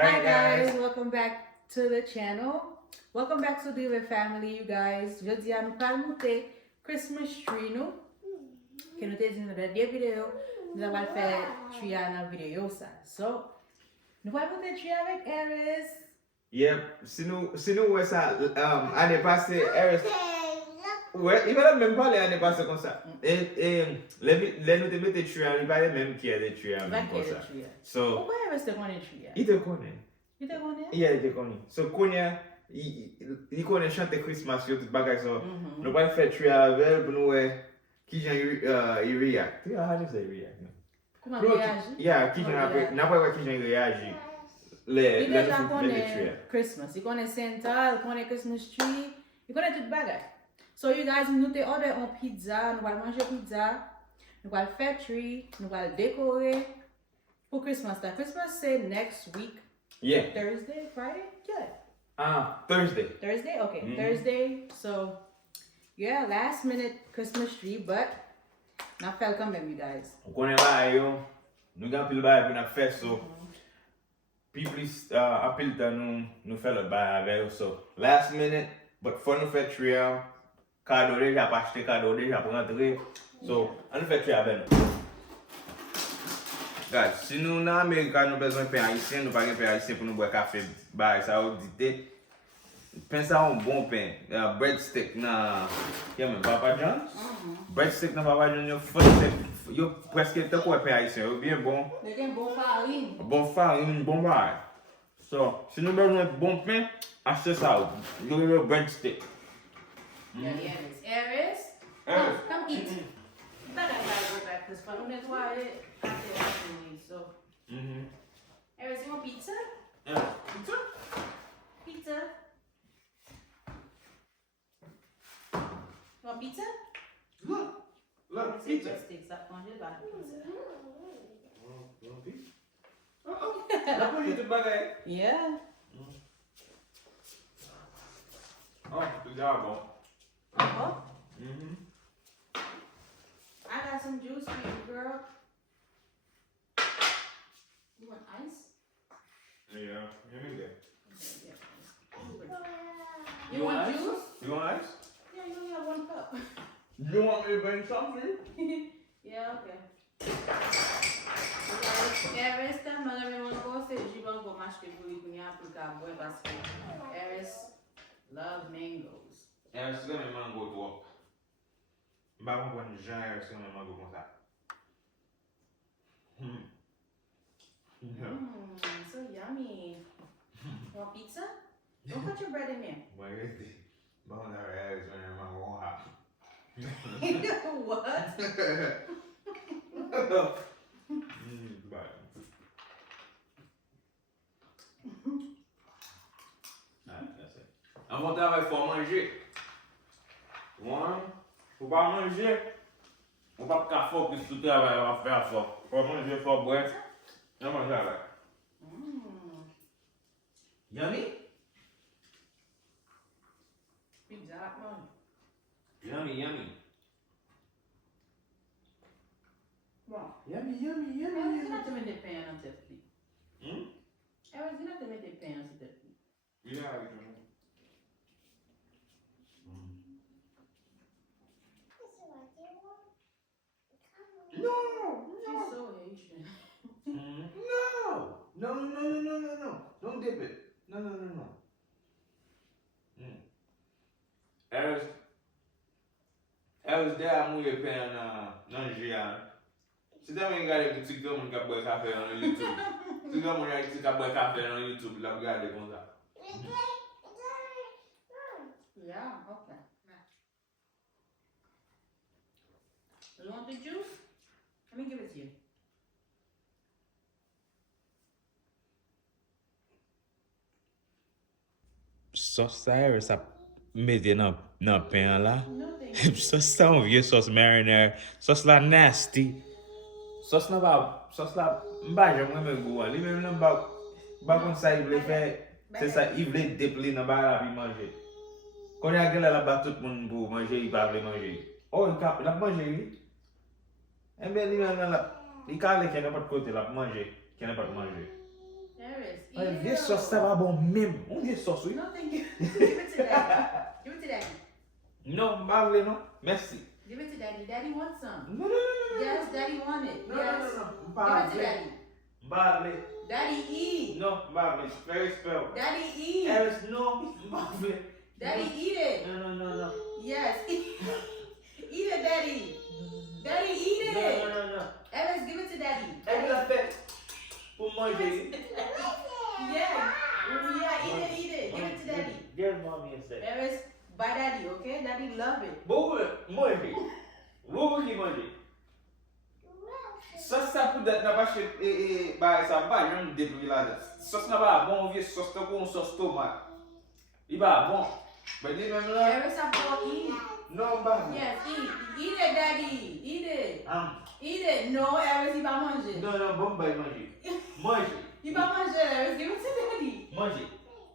Hi guys, welcome back to the channel. Welcome back to Dreevay family, you guys. Jeudi à nous parlons monter Christmas tree nous. Que nous t'ai dit dans la dernière vidéo, nous allons faire tree dans la vidéo ça. So, nous allons monter tree avec Eris. Yep, sinon ouais ça année passée Eris. Ouais, il va même parler l'année passée comme ça. Et les nous te mettre tree, il va même qui a des tree comme ça. So, pourquoi Eris te connaît tree? Il te connaît. Il te connaît? Yeah, il te connaît. So connaît il connaît chanter Christmas yo tout bagage so. Nous va faire tree avec pour nous qui j'ai il react. Tu as dit ça il react. Comment réagir? Yeah, qui j'ai après n'a pas qui j'ai réagi. Il déjà connaît Christmas, il connaît Santa, il connaît Christmas tree, il connaît tout bagage. So you guys, nous te order une pizza, nous allons manger pizza, nous allons faire tree, nous allons décorer pour Christmas. That Christmas c'est next week. Yeah. Thursday, Friday? Thursday. Thursday? Okay, Thursday. So yeah, last minute Christmas tree, but not felt quand même, you guys. On connaît pas yo. Nous avons pile bail pour nous faire so. Puis plus appel temps nous faire le bail avec so. Last minute, but for nous faire tree cadeau déjà pas acheter cadeau déjà pour rentrer. So, on nous fait tree avec nous. Guys, si nous en Amérique nous besoin de pain haïtien, nous pas de pain haïtien pour nous boire café bail ça audité. Pain ça un bon pain. Breadstick na même Papa John's. Breadstick na Papa John's yo presque tout quoi pain haïtien, yo bien bon. Mais il y a bon farine. Bon farine, bon bail. So, si nous besoin de bon pain, achetez ça. Yo le breadstick. Yeah, Eris. Come eat. But I gotta go back this fun. That's why after me. So. Eris, you want pizza? Yeah. Pizza? Pizza. You want pizza? Look, pizza. Sticks up on your back. Pizza. La poche de bagay. Yeah. Oh, tout ça bon. Uh-huh. I got some juice for you, girl. You want ice? Yeah, give me that. You want juice? You want ice? Yeah, you only have 1 cup. You want me to bring some for you? Yeah, okay. Eris, ta mère me mandou você de banco mais que por ir kunha por cá, boy basque. Eris love mangoes. Eris gonna mango to work. Ba bon bon Jean Eris gonna mango comme ça. So yummy. Want pizza? Don't put your bread in there. Moi ready. Bon na Eris gonna mango ha. What? On va travailler, il faut manger. Faut pas manger. On va pas faire plus de travail, on va faire ça. Faut manger, faut boire. On va manger avec. Yummy? Pizza, man. Yummy. Bon. Yummy. Eris, não te mete pain dans cette pli. Eris, não te mete pain dans cette pli. Yeah, No. She's so Haitian. No. Don't dip it. No. Eris there a mouiller pain nan Jean. Si ta men gade ki TikTok moun ka boy café dans YouTube. Si ta moun ki ka boy café dans YouTube, la regarde comme ça. Yeah, okay. You want the juice? Let me give it to you. Sauce ça Eris a mette dans pain là. No, thank you. Sauce ça un vieux sauce marinara. Sauce là nasty. Sauce là m'ba jamais goût. Lui même là ba comme ça il veut faire c'est ça il veut déplier dans ba la puis manger. Quand il y a quelqu'un là-bas tout le monde pour manger, il pas veut manger. Oh, il a mangé lui. Eh bien, il a là, il a aller qui n'a pas de côté là pour manger, qui n'a pas de manger. Eris. Eris, eat Ay, it vye up. sos sa va bon mem. On vye sos, oui? No, thank you. Give it to daddy. Give it to daddy. Non, mba vle non. Merci. Give it to daddy. Daddy wants some. Non, non, non, non. Yes, daddy want it. Non, Yes. non, non, non. Give Mba it to vle. daddy. Mba vle. Daddy eat. Non, mba vle. Very spell. Daddy eat. Eris, non. Mba vle. Daddy eat it. Non, non, non, non. Yes. Eat it, daddy. Daddy eat Non, it. non, non, non. Eris, give it to daddy. Eris la fè. Pou manje. Yeah. Yeah, eat it. Give it to daddy. Get mommy instead. Eris, by daddy, okay? Daddy love it. Bo manje. Wo ki manje. Sos sa pou dat na pa che ba sa ba yon debri la de. Sos na ba bon vie sos to kon sos tomat. I ba bon. Ben ni même là. Eris, I bought eat. Non ba. Yes, eat. Eat it, daddy. Eat it. Am. Eat it. No, Eris, il va manger. Non non bon bay manje. Manje. Il va manger, Eris. Give it to daddy. Manje.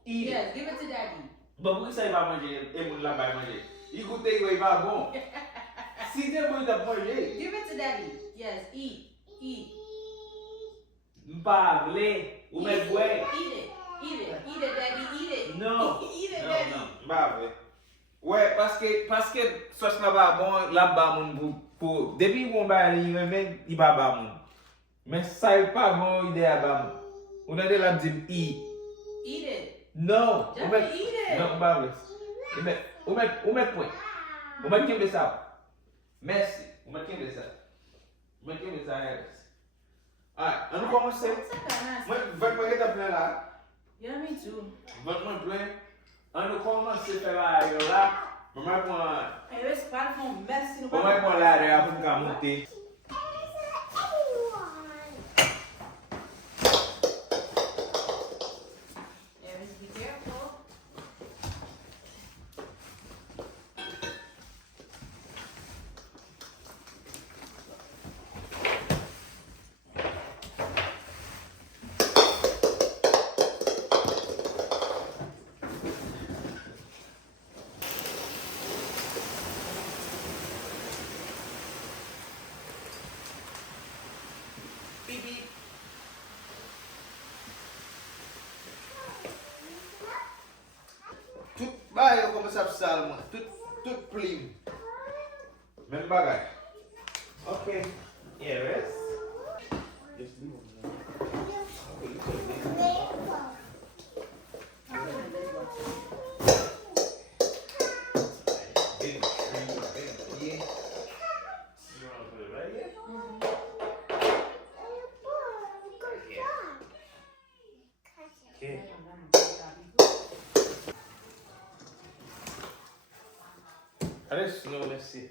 Eat. Yes, give it to daddy. Bon pou ki sa i ba manje e moun la bay manje. I koute yo i ba bon. Si de moun da manje. Give it to daddy. Yes, eat. Eat. Mpa vle. Ou met bwe. Eat it. Eat it. Eat it, daddy. Eat it. Non. Eat it, Non, daddy. non, mba vle. Ouais, parce que sos la ba bon, la ba moun pou depi moun ba li men, i ba ba moun. Men sa y pa bon ide a ba moun. Ou nan de la dim i. Eat it. Non, Just ou met, eat it. non, mba vle. Ou met point. Ou met kembe sa. Merci. Ou met kembe sa. Ou met kembe sa Eris. Alright, an nou komanse. Mwen mwen get a plan la. Yeah, me too. Mwen plan. An nou komanse fè la yo la. Mwen pon Eris, para com mess. mwen pon la de a pou ka monte. Eris, be careful. Beep beep. Tout ba yo komanse ap sal mwen. Tout plim. Men bagay. Ok. Eris. Just leave them. Okay, you can leave them. Big tree, big yeah. You wanna put it right here? Okay. Allez, snow, let's see.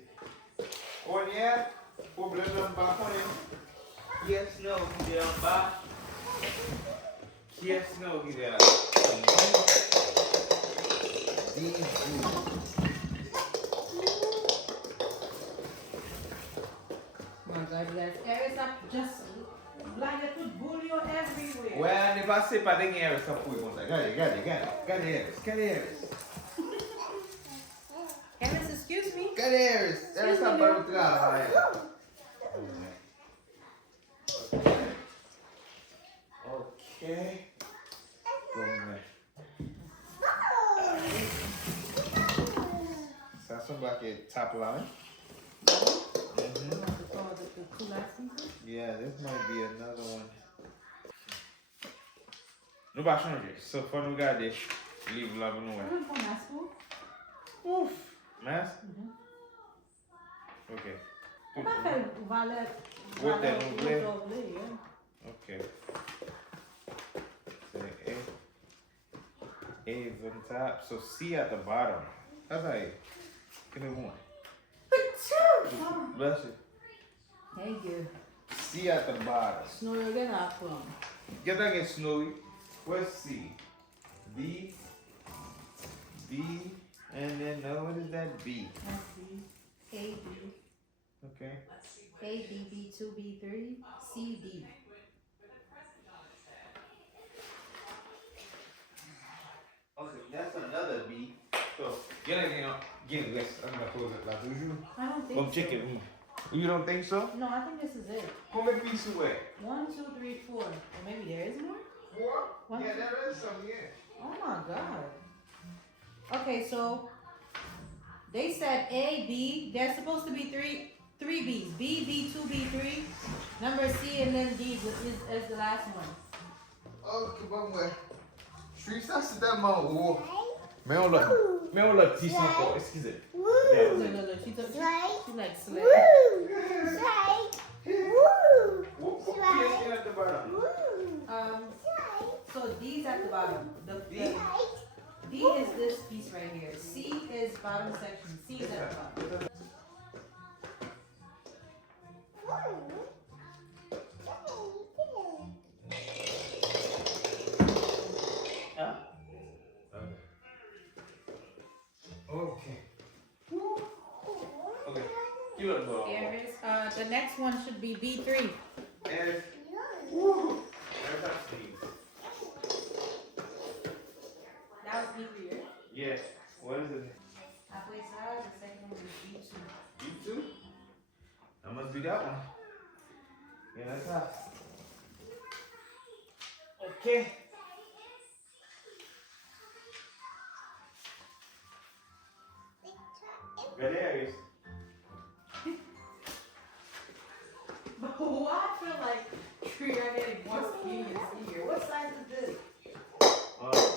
On yeah, problem number one. Yes, no, here on back. Yes, no, here. My God, yes. Eris, I just like it with bouillon everywhere. Ouais, ne passez pas de guerre, ça pour comme ça. Regardez, Eris. Eris, excuse me. Cadê Eris? Eris tá para o trabalho. Ok. Vamos ver. Ça semble like a top line. The two last season. Yeah, this might be another one. Não vai changer. Só for no lugar desse. Livro lá no ar. Vamos pôr mais food. Uf. Mas? Ok. Como é que é o valet? Outra, não vê? Valet, Ok. Say A. A's on top. So C at the bottom. That's right. Give me one. Bless you. Thank you. C at the bottom. Snow you're gonna from. Get that get snowy. Where's C? D. B. And then now what is that? B. Let's see. A, B. Okay. A, B, B, 2, B3, C, D. Okay, that's another B. So, get let's, I'm gonna close it like usual. I don't think Come so. check it. You don't think so? No, I think this is it. How many pieces away? 1, 2, 3, 4. Or maybe there is more? 4? Yeah, there is some, yeah. Oh my God. Okay, so they said A, B. There's supposed to be three B's. B, B2, B3. Number C, and then D is the last one. Ok, vamos ver. Je suis ça, c'est tellement haut. Mais on l'a tissé encore, excusez. Look, she like slay. At the bottom. So D's at the bottom. D is this piece right here. C is bottom section. C is at the bottom. Okay. Okay. You look well. The next one should be B3. And where's that Steve? That was B3, right? Yeah. What is it? Halfway side, the second one is B2. You too? That must be that one. Yeah, that's us. Okay. Ready, Aries? But why I feel like Tree are getting more skinny and skinnier. What size is this?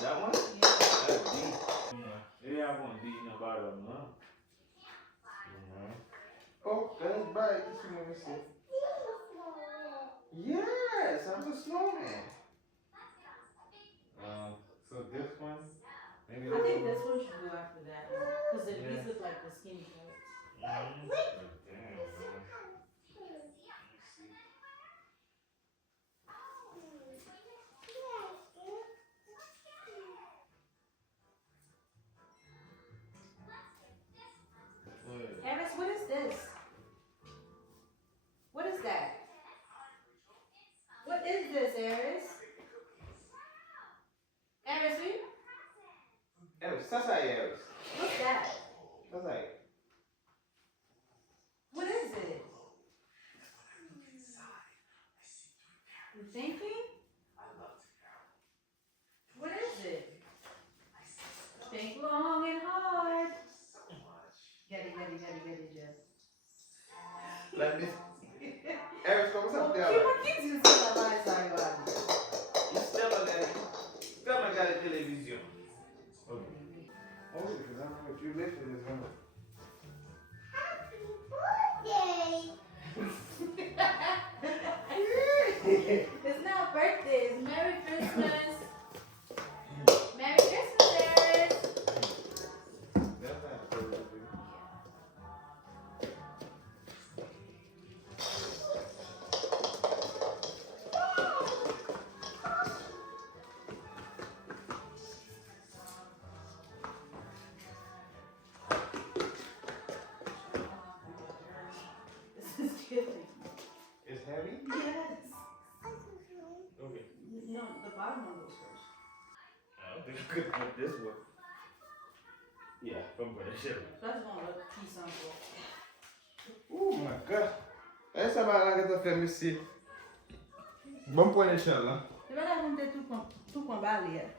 That one? Yeah. That's D. Maybe I won't be in the bottom, huh? Oh, that's bright. Let me see. Yes, I'm a snowman. So this one, maybe I think this one should go after that one. Because these look like the skinny parts. Eris, what is this? What is that? What is this, Eris? Eris, Aries, that's how Aries. what's that? That's like, What is it? You thinking? What is it? Think long and hard. Get it, Jeff. let me. Aries, come Por up que there. você está mais agora? Estamos na televisão. Okay. Oh, because I don't know what you lifting this one. It's not birthday, it's Merry Christmas. Merry Christmas, Eris. That's not television. This is killing. It's heavy? Yes. Okay. No, the bottom one goes first. I don't think I could put this one. Yeah, come put it shit. That's gonna look piece on both. Oh my god. Essa barraca tá ferme se. Vamos pôr nesse lá. Você vai dar um dedo tu com a baleia.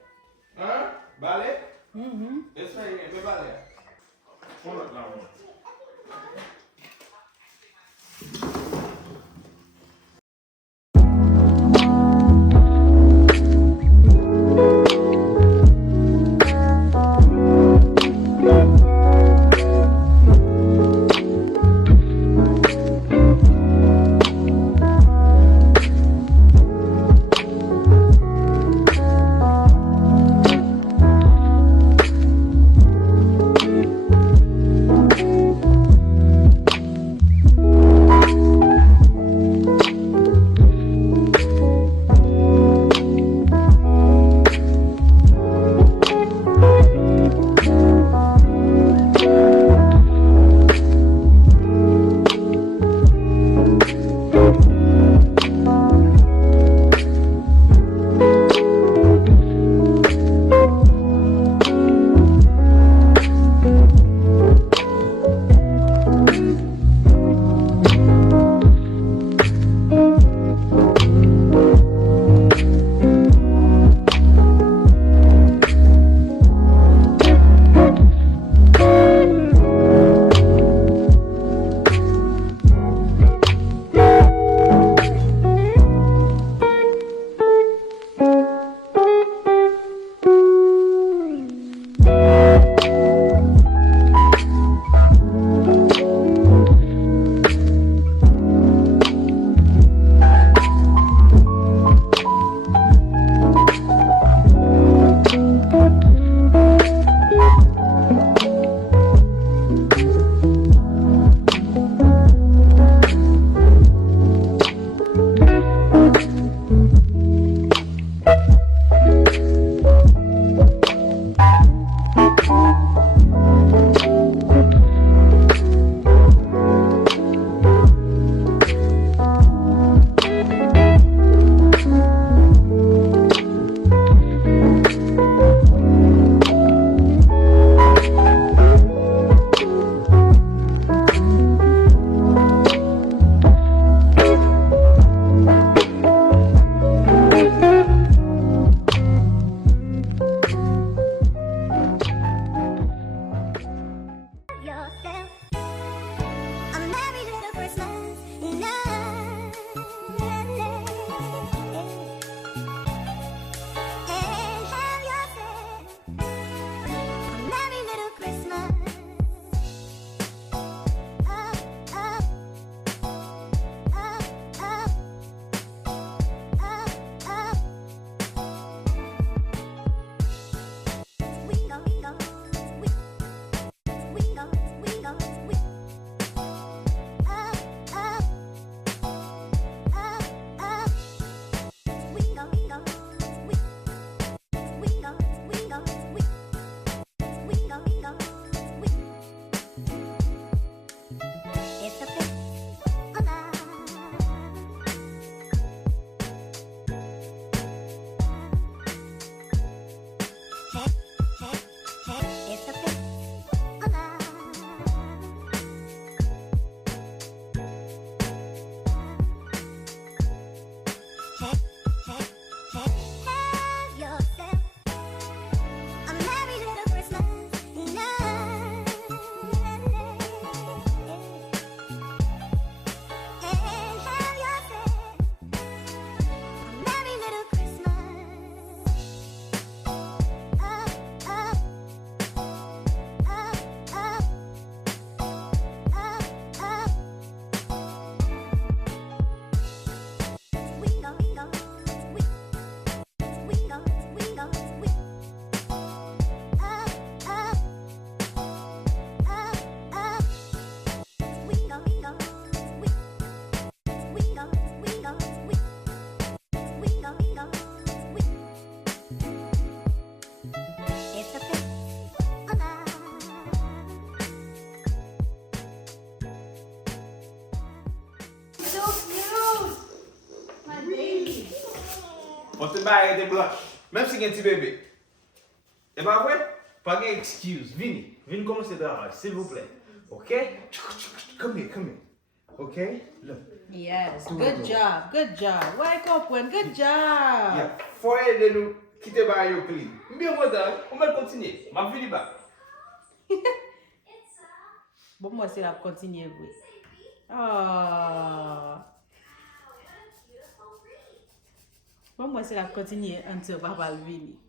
Hã? Balé? Uhum. Isso aí, é balé. Vamos lá, On te barre de blanche. Même si il y a un petit bébé. Et pas vrai? Pas d'excuse. Venez commencer le travail, s'il vous plaît. Ok? Come here. Ok? Look. Yes, good job. Wake up, Gwen, good job. Yeah. Faut aider nous quitter barre yo clean. Bien content. On va continuer. Ma vie là. Bon, moi, c'est la continuer, oui. Oh. Bon, moi, c'est la continuer until Papa le vini.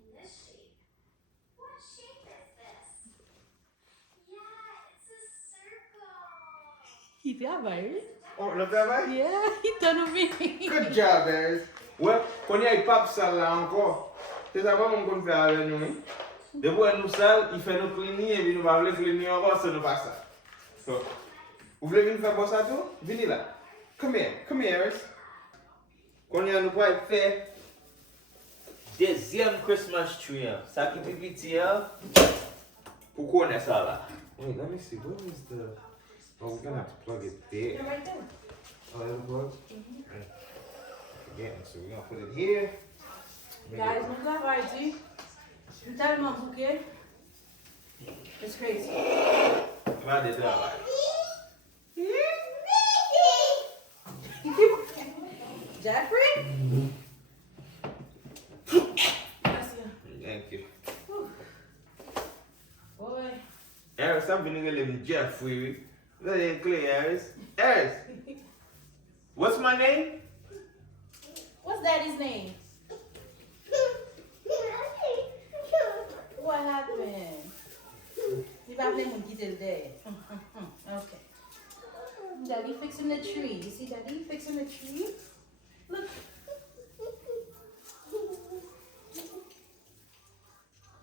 He travaille. Oh, le travail? Yeah, he done with me. Good job, Harris. Ouais, quand il y a pas ça là encore. C'est ça vraiment qu'on fait avec nous. Depuis nous sale, il fait nous cleaner et puis nous va le cleaner encore, c'est nous pas ça. So, vous voulez venir faire ça tout? Venez là. Come here, Harris. Quand il y a nous pas fait deuxième Christmas tree, ça qui est petit pour connaître ça là. Wait, let me see. Where is the? Oh, we're gonna have to plug it there. Right there. Oh, that'll plug? Again, so we're gonna put it here. Guys, mon travail, tu je suis tellement bouqué. It's crazy. Va de travail. Jeffrey? Thank you. Boy. Harris, I'm gonna live Jeffrey. Let it clear, Harris. Harris, what's my name? What's daddy's name? What happened? You got name when he did day. Okay. Daddy fixing the tree. You see Daddy fixing the tree? Look.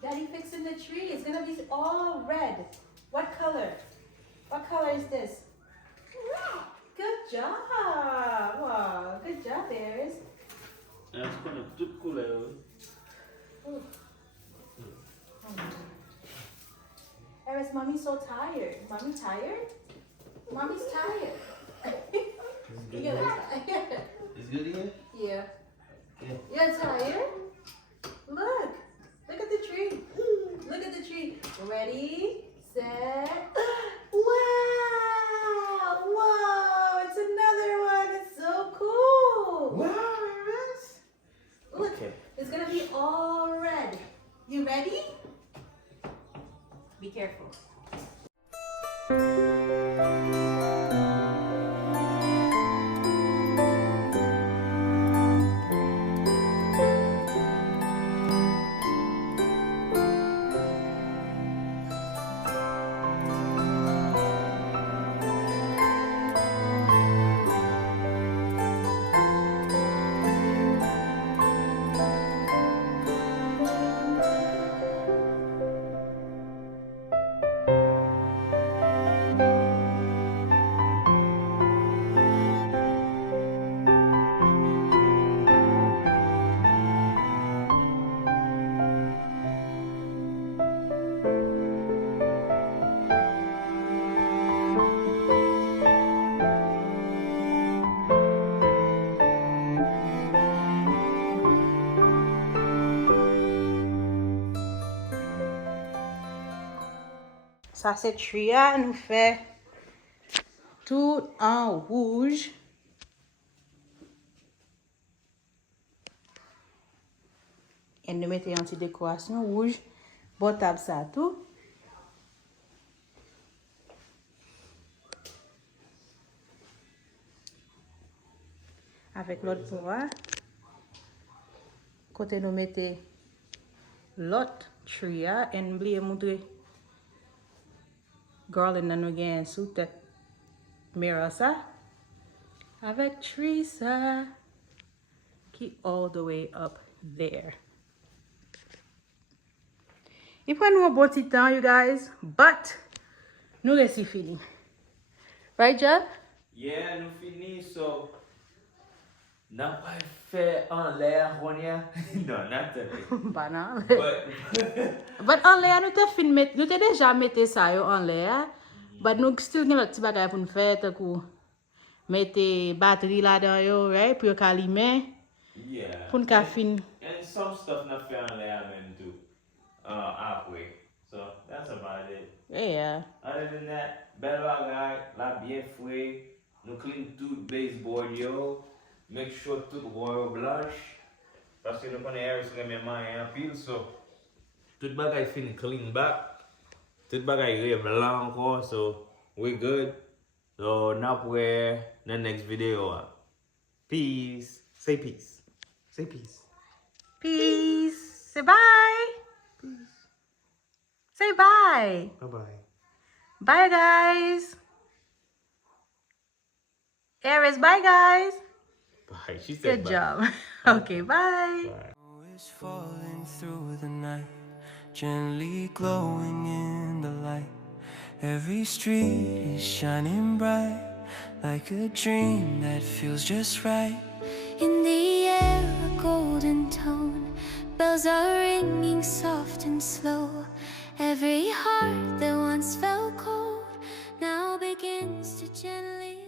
Daddy fixing the tree. It's gonna be all red. What color? What color is this? Red. Good job. Wow, good job, Harris. That's kind of too cool. Harris, mommy's so tired. Mommy tired? Mommy's tired. You're tired. It's good here? Yeah. Yeah. You're tired? Look. Look at the tree. Look at the tree. Ready, set. Wow! Whoa! It's another one. It's so cool. Wow, Harris. Look, Okay. it's gonna be all red. You ready? Be careful. Ça, c'est tria nous fait tout en rouge. Et nous mettons une petite décoration rouge. Bon table ça tout. Avec l'autre bois. Côté nous mettons l'autre tria et n'oubliez montrer garland nan nou gen sou tèt mirror sa avec tree sa ki all the way up there. Il prend nous un bon petit temps, you guys, but nous resi fini. Right, Jeff? Yeah, nous fini, so n'a pas fait en l'air, on y a. Non, not today. Ba nan. But But en l'air, nous te fin met, nous te déjà mette ça yo en l'air, but nous still gen lot ti bagay pou nou fè, takou mette batterie là dedans yo, right, pour yo kalime, yeah. pour nou ka fin. some stuff not fair on them too. Halfway. So that's about it. Yeah. Other than that, bel bagay, la bien fwe, nou clean tout baseboard yo, make sure tout royal blanche, paske nou konen Harris reme manye an pil, so tout bagay fin clean back, tout bagay re blanc anko, so we good. So now we the next video. Peace. Say peace. Say peace. Peace. Say bye. Say bye. Bye-bye. Bye, guys. Aries, bye, guys. Bye. She said Good bye. job. Okay, bye. Bye. Always falling through the night, gently glowing in the light. Every street is shining bright, like a dream that feels just right. In the air, a golden tone, bells are ringing soft and slow. Every heart that once felt cold now begins to gently